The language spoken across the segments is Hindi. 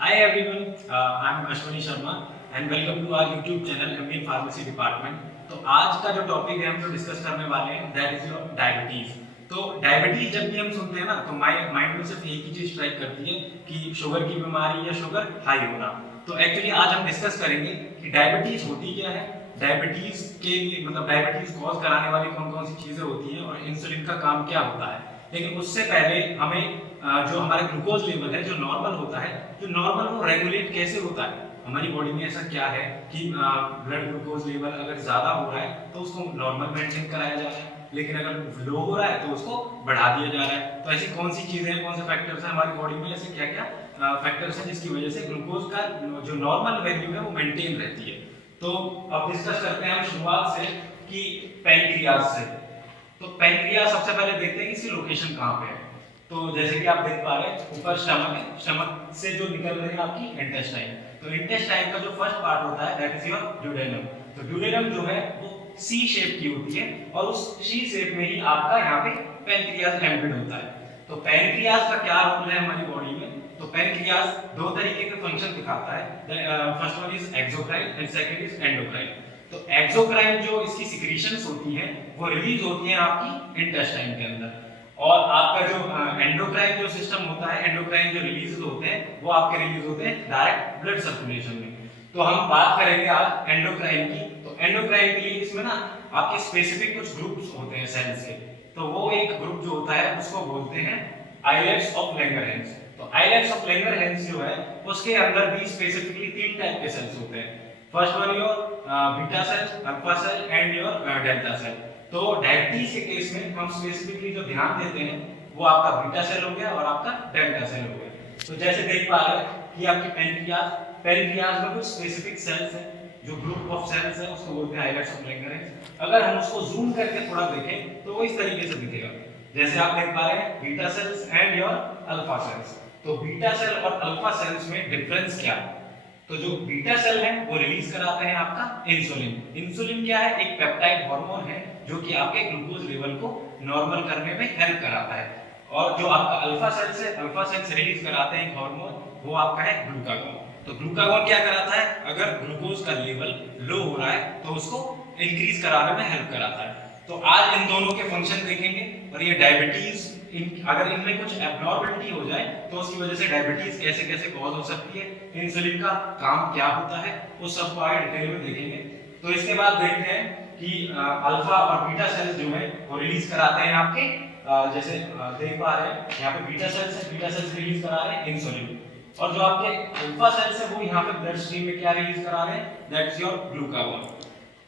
Hi everyone, I'm Ashwani Sharma and welcome to our YouTube channel MBN Pharmacy Department। तो आज का जो टॉपिक है हम जो डिस्कस करने वाले हैं दैट इज योर डायबिटीज। तो डायबिटीज जब भी हम सुनते हैं ना तो माइंड में सिर्फ एक ही चीज स्ट्राइक करती है कि शुगर की बीमारी या शुगर हाई होना। तो एक्चुअली आज हम डिस्कस करेंगे कि डायबिटीज होती क्या है, डायबिटीज के लिए मतलब डायबिटीज कॉज कराने वाली कौन कौन सी चीजें होती हैं और इंसुलिन का काम क्या होता है। लेकिन उससे पहले हमें जो हमारा ग्लूकोज लेवल है जो नॉर्मल होता है, जो नॉर्मल वो रेगुलेट कैसे होता है हमारी बॉडी में। ऐसा क्या है कि ब्लड ग्लूकोज लेवल अगर ज्यादा हो रहा है तो उसको नॉर्मल मेंटेन कराया जा रहा है, लेकिन अगर लो हो रहा है तो उसको बढ़ा दिया जा रहा है। तो ऐसी कौन सी चीजें हैं, कौन से फैक्टर्स हैं हमारी बॉडी में, ऐसे क्या क्या फैक्टर्स हैं जिसकी वजह से ग्लूकोज का जो नॉर्मल वैल्यू है वो मेंटेन रहती है। तो अब डिस्कस करते हैं हम शुरुआत से कि पैंक्रियाज से। तो पैंक्रियाज सबसे पहले देखते हैं कि इसकी लोकेशन कहाँ पे है। तो जैसे कि आप देख पा रहे हैं ऊपर स्टमक है, स्टमक से जो निकल रही है आपकी इंटेस्टाइन। तो इंटेस्टाइन का जो फर्स्ट पार्ट होता है दैट इज योर ड्यूडेनम। तो ड्यूडेनम जो है वो सी शेप की होती है और उस सी शेप में ही आपका यहाँ पे पैंक्रियाज एम्बेड होता है। तो पैंक्रियाज का क्या रोल है हमारी बॉडी में? तो पैंक्रियाज दो तरीके के फंक्शन दिखाता है। First one is exocrine and second is endocrine. तो एक्सोक्राइन जो इसकी सिक्रीशंस होती हैं वो रिलीज होती हैं आपकी इंटेस्टाइन के अंदर, और आपका जो एंडोक्राइन जो सिस्टम होता है, एंडोक्राइन जो रिलीज होते हैं वो आपके रिलीज होते हैं डायरेक्ट ब्लड सर्कुलेशन में। तो हम बात करेंगे आज एंडोक्राइन की। तो एंडोक्राइन के लिए इसमें ना आपके स्पेसिफिक कुछ ग्रुप्स होते हैं सेल्स के। तो वो एक ग्रुप जो होता है उसको बोलते हैं आइलेट्स ऑफ लैंगरहैंस। तो आइलेट्स ऑफ लैंगरहैंस जो है उसके अंदर भी स्पेसिफिकली तीन टाइप के सेल्स होते हैं। First one your beta cell, alpha cell and your delta cell. तो डायबिटीज के केस में हम स्पेसिफिकली जो ध्यान देते हैं वो आपका बीटा सेल हो गया और आपका डेल्टा सेल हो गया। तो जैसे देख पा रहे हैं कि आपकी पैंक्रियाज में कुछ स्पेसिफिक सेल्स हैं, जो ग्रुप ऑफ सेल्स है उसको बोलते हैं आइलेट्स ऑफ लैंगरहैंस। अगर हम उसको जूम करके थोड़ा देखें तो वो इस तरीके से दिखेगा। जैसे आप देख पा रहे हैं beta cells and your alpha cells. तो बीटा सेल और अल्फा सेल्स में डिफरेंस क्या है? तो जो बीटा सेल है वो रिलीज कराते हैं आपका इंसुलिन। इंसुलिन क्या है? एक पेप्टाइड हार्मोन है जो कि आपके ग्लूकोज लेवल को नॉर्मल करने में हेल्प कराता है। और जो आपका अल्फा सेल्स है, अल्फा सेल्स रिलीज कराते हैं एक हार्मोन, वो आपका है ग्लूकागोन। तो ग्लूकागोन क्या कराता है? अगर ग्लूकोज का लेवल लो हो रहा है तो उसको इंक्रीज कराने में हेल्प कराता है। तो आज इन दोनों के फंक्शन देखेंगे और ये डायबिटीज अगर इनमें कुछ एब्नॉर्मलिटी हो जाए तो उसकी वजह से डायबिटीज कैसे कैसे कॉज हो सकती है, इंसुलिन का काम क्या होता है, उस सबको आगे डिटेल में देखेंगे। तो इसके बाद देखते हैं कि अल्फा और बीटा सेल्स जो है वो रिलीज कराते हैं आपके जैसे देख पा रहे हैं यहाँ पे बीटा सेल्स है, बीटा सेल्स रिलीज करा रहे हैं इंसुलिन, और जो आपके अल्फा सेल्स है वो यहाँ पे ब्लड स्ट्रीम में क्या रिलीज करा रहे हैं? That is your glucagon.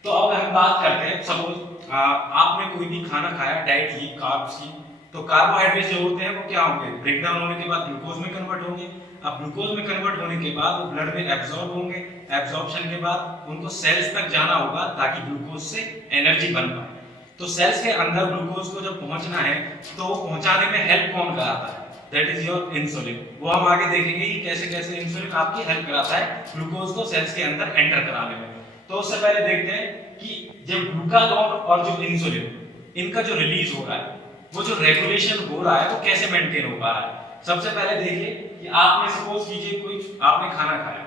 तो अब हम बात करते हैं, सपोज आपने कोई भी खाना खाया, डाइट ली कार्ब्स की, तो कार्बोहाइड्रेट जो होते हैं वो क्या होंगे? ब्रेक डाउन होने के बाद ग्लूकोज में कन्वर्ट होंगे। अब ग्लूकोज में कन्वर्ट होने के बाद वो ब्लड में एब्जॉर्ब होंगे, एब्जॉर्प्शन के बाद उनको सेल्स तक जाना होगा ताकि ग्लूकोज से एनर्जी बन पाए। तो सेल्स के अंदर ग्लूकोज को जब पहुंचना है तो वो पहुंचाने में हेल्प कौन कराता है? That is your insulin. वो हम आगे देखेंगे कि कैसे कैसे इंसुलिन आपकी हेल्प कराता है ग्लूकोज को सेल्स के अंदर एंटर कराने में। तो उससे पहले देखते हैं कि जब ग्लूकागोन और जो इंसुलिन इनका जो रिलीज हो रहा है, वो जो रेगुलेशन हो रहा है वो कैसे मेंटेन हो पा रहा है। सबसे पहले देखिए कि आपने सपोज कीजिए कोई आपने खाना खाया,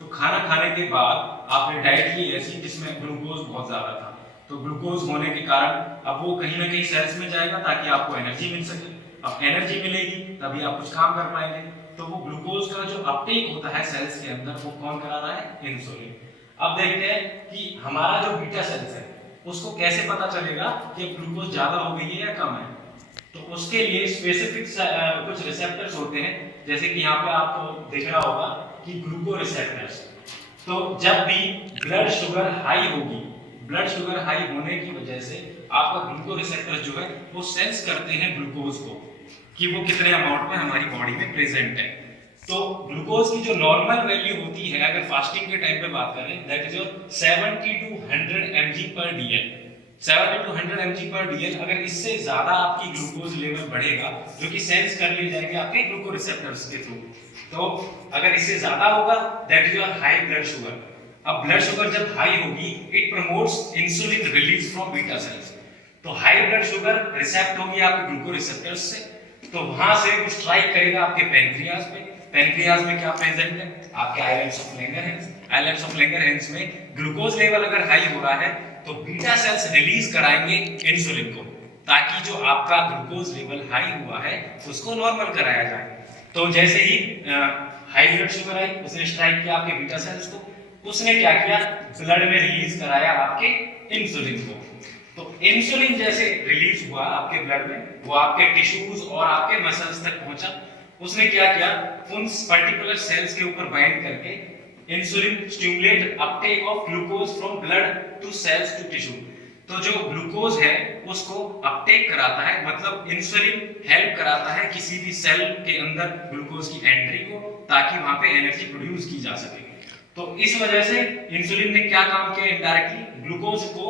तो खाना खाने के बाद आपने डाइट ली ऐसी जिसमें ग्लूकोज बहुत ज्यादा था। तो ग्लूकोज होने के कारण अब वो कहीं ना कहीं सेल्स में जाएगा ताकि आपको एनर्जी मिल सके। अब एनर्जी मिलेगी तभी आप कुछ काम कर पाएंगे। तो वो ग्लूकोज का जो अपटेक होता है सेल्स के अंदर वो कौन करा रहा है? इंसुलिन। अब देखते हैं कि हमारा जो बीटा सेल्स है उसको कैसे पता चलेगा कि ग्लूकोज ज्यादा हो गई है या कम है। तो उसके लिए स्पेसिफिक कुछ रिसेप्टर्स होते हैं, जैसे कि यहाँ पे आपको दिख रहा होगा कि ग्लूको रिसेप्टर्स। तो जब भी ब्लड शुगर हाई होगी, ब्लड शुगर हाई होने की वजह से आपका ग्लूको रिसेप्टर्स जो है वो सेंस करते हैं ग्लूकोज को कि वो कितने अमाउंट में हमारी बॉडी में प्रेजेंट है। तो ग्लूकोज की जो नॉर्मल वैल्यू होती है अगर फास्टिंग के टाइम पे बात करें that is your 70 to 100 mg per dl। 70 to 100 mg per dl। अगर इससे ज्यादा आपकी ग्लूकोज लेवल बढ़ेगा जो कि सेंस कर ली जाएगी आपके ग्लूको रिसेप्टर्स के थ्रू, तो अगर इससे ज्यादा होगा that is your high blood sugar. अब ब्लड शुगर जब हाई होगी it promotes insulin release from beta cells. तो हाई ब्लड शुगर रिसेप्ट होगी आपके ग्लूको रिसेप्टर्स से, तो वहां से वो स्ट्राइक करेगा आपके पैंक्रियाज पे, पेनक्रियाज में क्या प्रेजेंट है, आपके islands of Langerhans. Islands of Langerhans में ग्लूकोज लेवल अगर हाई हो रहा है तो बीटा सेल्स रिलीज कराएंगे इंसुलिन को, ताकि जो आपका ग्लूकोज लेवल हाई हुआ है उसको नॉर्मल कराया जाए। तो जैसे ही हाई ब्लड शुगर आई, उसने स्ट्राइक किया आपके बीटा सेल्स को, उसने क्या किया, ब्लड में रिलीज कराया आपके इंसुलिन को। तो इंसुलिन जैसे रिलीज हुआ आपके ब्लड में, वो आपके टिश्यूज और आपके मसल्स तक पहुंचा। उसने क्या किया, उन पर्टिकुलर सेल्स के ऊपर बाइंड करके insulin stimulate uptake of glucose from blood to cells to tissue. तो जो ग्लूकोज है उसको अपटेक कराता है, मतलब इंसुलिन हेल्प कराता है किसी भी सेल के अंदर ग्लूकोज की एंट्री को, ताकि वहां पे एनर्जी प्रोड्यूस की जा सके। तो इस वजह से इंसुलिन ने क्या काम किया, इनडायरेक्टली ग्लूकोज को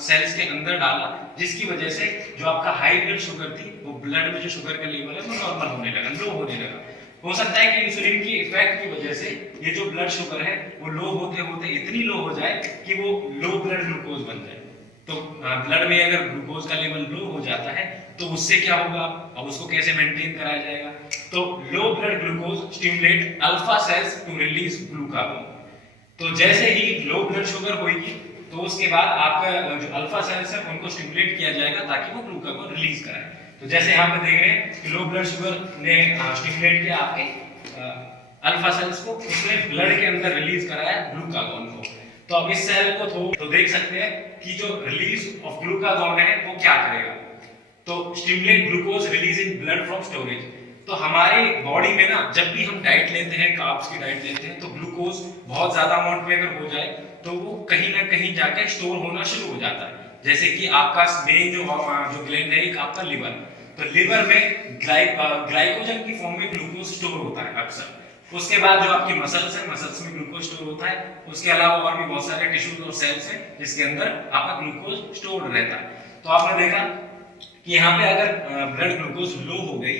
सेल्स के अंदर डाला, जिसकी वजह से जो आपका हाई ब्लड शुगर थी, वो ब्लड में जो शुगर का लेवल है वो नॉर्मल होने लगा, लो होने लगा। हो सकता है कि इंसुलिन की इफेक्ट की वजह से ये जो ब्लड शुगर है वो लो होते होते इतनी लो हो जाए कि वो लो ब्लड ग्लूकोज बन जाए। तो ब्लड में अगर ग्लूकोज का लेवल लो हो जाता है तो उससे क्या होगा, अब उसको कैसे मेंटेन कराया जाएगा। तो low blood glucose stimulate alpha cells to release glucagon. तो जैसे ही लो ब्लड शुगर होगी तो उसके बाद आपका जो अल्फा सेल्स है उनको स्टिमुलेट किया जाएगा ताकि वो ग्लूकागोन रिलीज कराए। तो जैसे यहाँ पे देख रहे हैं कि लो ब्लड शुगर ने स्टिमुलेट किया आपके अल्फा सेल्स को, उसने ब्लड के अंदर रिलीज कराया ग्लूकागोन को। तो अब इस सेल को तो देख सकते हैं कि जो रिलीज ऑफ ग्लूकागोन है वो क्या करेगा, तो stimulate glucose release in blood from storage. तो हमारे बॉडी में ना जब भी हम डाइट लेते हैं, कार्ब्स की डाइट लेते हैं, तो ग्लूकोज बहुत ज्यादा अमाउंट में अगर हो जाए तो वो कहीं ना कहीं जाके स्टोर होना शुरू हो जाता है। जैसे कि आपका मेन जो ग्लैंड है एक आपका लिवर, तो लिवर में ग्लाइकोजन की फॉर्म में ग्लूकोज स्टोर होता है अक्सर। उसके बाद जो आपकी मसल्स है, मसल्स में ग्लूकोज स्टोर होता है। उसके अलावा और भी बहुत सारे टिश्यूज और सेल्स हैं जिसके अंदर आपका ग्लूकोज स्टोर रहता है। तो आपने देखा कि यहाँ पे अगर ब्लड ग्लूकोज लो हो गई,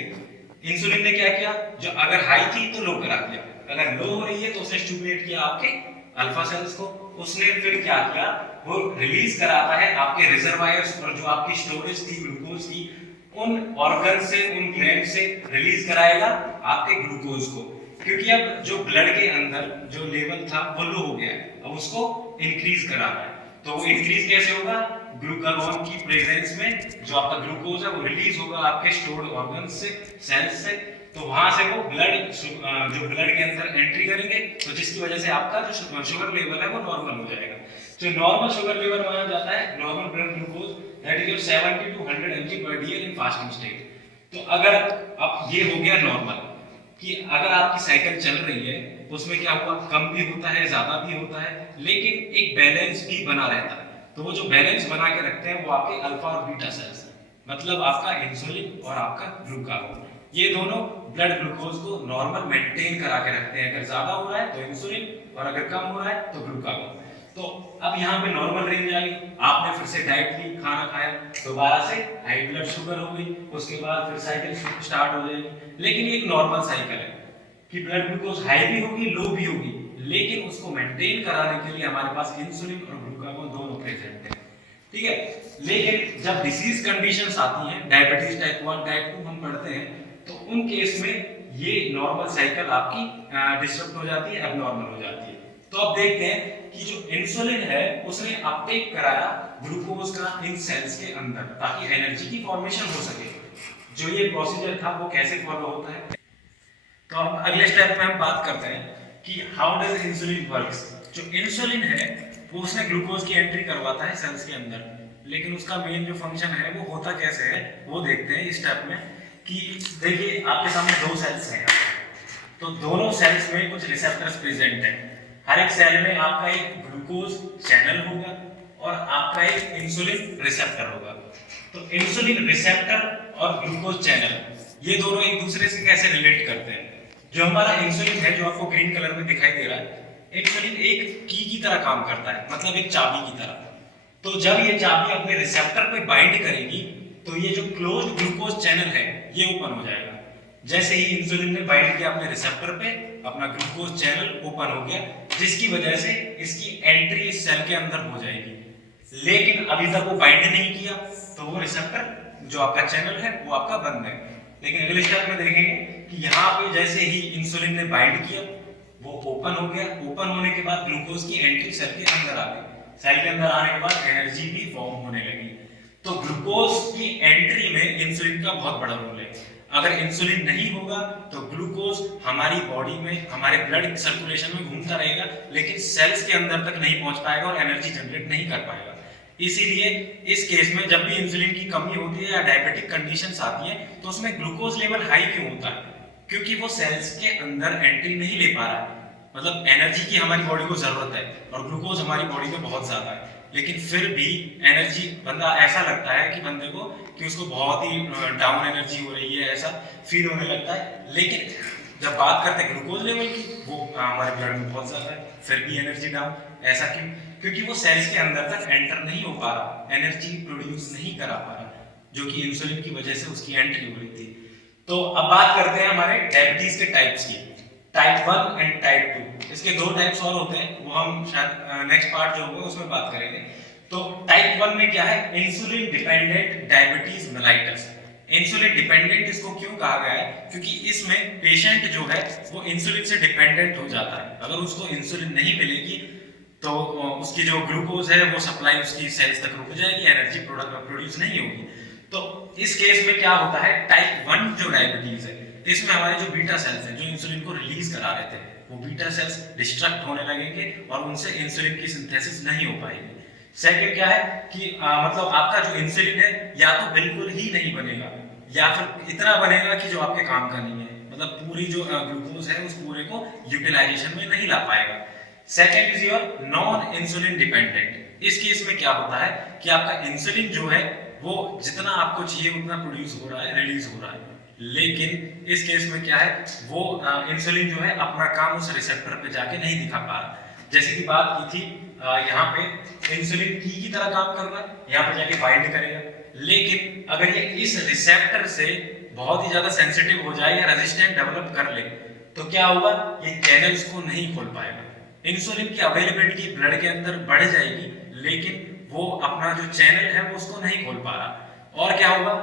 इंसुलिन ने क्या किया, जो अगर हाई थी तो लो करा दिया, अगर लो हो रही है तो उसने स्टिमुलेट किया आपके अल्फा सेल्स को। उसने फिर क्या किया, वो रिलीज कराता है आपके रिजर्वायर्स और जो आपकी स्टोरेज थी ग्लूकोज की, उन ऑर्गन से, उन ग्लैंड से रिलीज कराएगा आपके ग्लूकोज को। क्योंकि अब जो ब्लड के अंदर जो लेवल था वो लो हो गया है, अब उसको इंक्रीज कराना है। तो वो इंक्रीज कैसे होगा, ग्लूकागोन की प्रेजेंस में जो आपका ग्लूकोज है वो रिलीज होगा आपके स्टोर्ड ऑर्गन से, सेल्स से। तो वहां से वो ब्लड जो ब्लड के अंदर एंट्री करेंगे, तो जिसकी वजह से आपका जो शुगर लेवल है वो नॉर्मल हो जाएगा। जो नॉर्मल शुगर लेवल माना जाता है, normal blood glucose, that is your 70 to 100 mg per dl in fasting state. तो अगर अब ये हो गया नॉर्मल, कि अगर आपकी साइकिल चल रही है उसमें क्या हुआ, कम भी होता है ज्यादा भी होता है, लेकिन एक बैलेंस भी बना रहता है। तो वो जो बैलेंस बना के रखते हैं वो आपके अल्फा और बीटा सेल्स हैं, मतलब आपका इंसुलिन और आपका ग्लूकागोन, ये दोनों ब्लड ग्लूकोज को नॉर्मल मेंटेन करा के रखते हैं। अगर ज्यादा हो रहा है तो इंसुलिन और अगर कम हो रहा है तो ग्लूकागोन। तो अब यहाँ पे नॉर्मल रेंज आ गई, आपने फिर से डाइट ली, खाना खाया, दोबारा से हाई ब्लड शुगर हो गई, उसके बाद फिर साइकिल स्टार्ट हो जाएगी। लेकिन ये एक नॉर्मल साइकिल है कि ब्लड ग्लूकोज हाई भी होगी, लो भी होगी, लेकिन उसको मेंटेन कराने के लिए हमारे पास इंसुलिन और ग्लूकागोन दोनों प्रेजेंट है, ठीक है। लेकिन जब डिसीज कंडीशंस आती हैं, डायबिटीज टाइप 1 टाइप 2 हम पढ़ते हैं, तो उन केस में ये नॉर्मल साइकिल आपकी डिस्टर्ब हो जाती है, एबनॉर्मल हो जाती है। तो अब देखते हैं कि जो इंसुलिन है उसने अपटेक कराया ग्लूकोज का इन सेल्स के अंदर, ताकि एनर्जी की फॉर्मेशन हो सके। जो ये प्रोसीजर था वो कैसे फॉलो होता है, तो अब अगले स्टेप में हम बात करते हैं कि हाउ डज इंसुलिन वर्क्स। जो इंसुलिन है वो उसने ग्लूकोज की एंट्री करवाता है सेल्स के अंदर, लेकिन उसका मेन जो फंक्शन है वो होता कैसे है वो देखते हैं इस स्टेप में। कि देखिए आपके सामने दो सेल्स हैं, तो दोनों सेल्स में कुछ रिसेप्टर्स प्रेजेंट हैं। हर एक सेल में आपका एक ग्लूकोज चैनल होगा और आपका एक इंसुलिन रिसेप्टर होगा। तो इंसुलिन रिसेप्टर और ग्लूकोज चैनल ये दोनों एक दूसरे से कैसे रिलेट करते हैं। जो हमारा इंसुलिन है जो आपको ग्रीन कलर में दिखाई दे रहा है, इंसुलिन एक की तरह काम करता है, मतलब एक चाबी की तरह। तो जब ये चाबी अपने रिसेप्टर पे बाइंड करेगी तो ये जो क्लोज्ड ग्लूकोज चैनल है ये ओपन हो जाएगा। जैसे ही इंसुलिन ने बाइंड किया अपने रिसेप्टर पे, अपना ग्लूकोज चैनल ओपन हो गया, जिसकी वजह से इसकी एंट्री इस सेल के अंदर हो जाएगी। लेकिन अभी तक वो बाइंड नहीं किया, तो वो रिसेप्टर जो आपका चैनल है वो आपका बंद है। लेकिन अगले स्टेप में देखेंगे कि यहाँ पे जैसे ही इंसुलिन ने बाइंड किया, वो ओपन हो गया, ओपन होने के बाद ग्लूकोज की एंट्री सेल के अंदर आ गई, सेल के अंदर आने के बाद एनर्जी भी फॉर्म होने लगी। तो ग्लूकोज की एंट्री में इंसुलिन का बहुत बड़ा रोल है। अगर इंसुलिन नहीं होगा तो ग्लूकोज हमारी बॉडी में, हमारे ब्लड सर्कुलेशन में घूमता रहेगा, लेकिन सेल्स के अंदर तक नहीं पहुंच पाएगा और एनर्जी जनरेट नहीं कर पाएगा। इसीलिए इस केस में जब भी इंसुलिन की कमी होती है या डायबिटिक कंडीशंस आती है तो उसमें ग्लूकोज लेवल हाई क्यों होता है? क्योंकि वो सेल्स के अंदर एंट्री नहीं ले पा रहा है। मतलब एनर्जी की हमारी बॉडी को जरूरत है और ग्लूकोज हमारी बॉडी में बहुत ज्यादा है, लेकिन फिर भी एनर्जी, बंदा ऐसा लगता है कि बंदे को कि उसको बहुत ही डाउन एनर्जी हो रही है, ऐसा फील होने लगता है। लेकिन जब बात करते हैं ग्लूकोज लेवल की, वो हमारे ब्लड में बहुत ज्यादा है, फिर भी एनर्जी डाउन। ऐसा क्यों? क्योंकि वो सेल्स के अंदर तक एंटर नहीं हो पा रहा, एनर्जी प्रोड्यूस नहीं करा पा रहा, जो कि इंसुलिन की वजह से उसकी एंट्री हो रही थी। तो अब बात करते हैं हमारे डायबिटीज के टाइप्स की, टाइप 1 एंड टाइप 2। इसके दो टाइप्स और होते हैं, वो हम शायद नेक्स्ट पार्ट जो होगा उसमें बात करेंगे। तो टाइप 1 में क्या है? Insulin dependent diabetes mellitus. Insulin dependent इसको क्यों कहा गया है? क्योंकि इसमें पेशेंट जो है वो इंसुलिन से डिपेंडेंट हो जाता है। अगर उसको इंसुलिन नहीं मिलेगी तो उसकी जो ग्लूकोज है वो सप्लाई उसकी सेल्स तक रुक जाएगी, एनर्जी प्रोड्यूस नहीं होगी। तो इस केस में क्या होता है, टाइप 1 जो डायबिटीज है, इसमें हमारे जो बीटा सेल्स हैं जो इंसुलिन को रिलीज करा रहे थे, वो बीटा सेल्स डिस्ट्रक्ट होने लगेंगे और उनसे इंसुलिन की सिंथेसिस नहीं हो पाएगी। सेकंड क्या है कि मतलब आपका जो इंसुलिन है या तो बिल्कुल ही नहीं बनेगा या फिर इतना बनेगा कि जो आपके काम का नहीं है, मतलब पूरी जो ग्लूकोज है उस पूरे को यूटिलाइजेशन में नहीं ला पाएगा। Second is your non insulin dependent. इस केस में क्या होता है कि आपका इंसुलिन जो है वो जितना आपको चाहिए उतना प्रोड्यूस हो रहा है, रिलीज हो रहा है, लेकिन इस केस में क्या है, वो इंसुलिन जो है अपना काम उस रिसेप्टर पे जाके नहीं दिखा पा रहा। जैसे कि बात की थी, यहाँ पे इंसुलिन की तरह काम कर रहा है, यहाँ पे जाके बाइंड करेगा, लेकिन अगर ये इस रिसेप्टर से बहुत ही ज्यादा सेंसिटिव हो जाए या रेजिस्टेंट डेवलप कर ले तो क्या होगा, ये चैनल्स को नहीं खोल पाएगा। इंसुलिन की अवेलेबिलिटी ब्लड के अंदर बढ़ जाएगी, लेकिन वो अपना जो चैनल है वो उसको नहीं खोल पा रहा। और क्या होगा,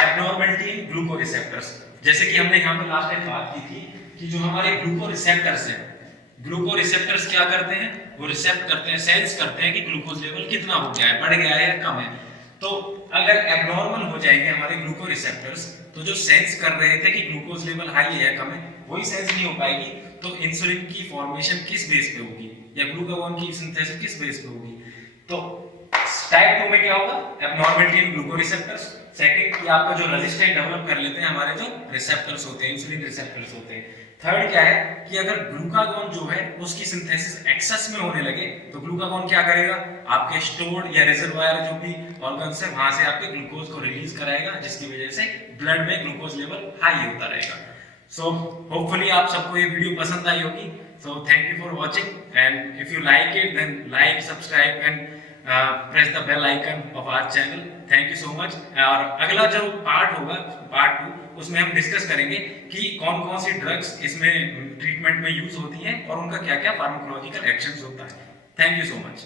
एब्नॉर्मलिटी इन ग्लूकोरिसेप्टर्स। जैसे कि हमने यहाँ पे लास्ट टाइम बात की थी कि जो हमारे ग्लूकोरिसेप्टर्स हैं, ग्लूकोरिसेप्टर्स क्या करते हैं, वो रिसेप्ट करते हैं, सेंस करते हैं कि ग्लूकोज लेवल कितना हो गया है, बढ़ गया है या कम है। तो अगर एब्नॉर्मल हो जाएंगे हमारे ग्लूकोरिसेप्टर्स, तो जो सेंस कर रहे थे कि ग्लूकोज लेवल हाई है या कम है, वही सेंस नहीं हो पाएगी। तो इंसुलिन की फॉर्मेशन किस बेस पे होगी या ग्लूकागोन की सिंथेसिस किस बेस पे होगी? तो टाइप 2 में क्या होगा, एब्नॉर्मलिटी इन ग्लूकोरिसेप्टर्स। सेकंड कि आपका जो रेजिस्टेंस डेवलप कर लेते हैं हमारे जो रिसेप्टर्स होते हैं, इंसुलिन रिसेप्टर्स होते हैं। थर्ड क्या है कि अगर ग्लूकागोन जो है उसकी सिंथेसिस एक्सेस में होने लगे तो ग्लूकागोन क्या करेगा, आपके स्टोर्ड या रिजर्वायर जो भी ऑर्गन्स है वहां से आपके ग्लूकोज को रिलीज कराएगा, जिसकी वजह से ब्लड में ग्लूकोज लेवल हाई होता रहेगा। सो होपफुली आप सबको ये वीडियो पसंद आई होगी। So thank you for watching and if you like it then like, subscribe and press the bell icon of our channel. Thank you so much. और अगला जो पार्ट होगा, पार्ट 2, उसमें हम डिस्कस करेंगे कि कौन कौन सी ड्रग्स इसमें ट्रीटमेंट में यूज होती हैं और उनका क्या क्या फार्माकोलॉजिकल एक्शंस होता है। Thank you so much.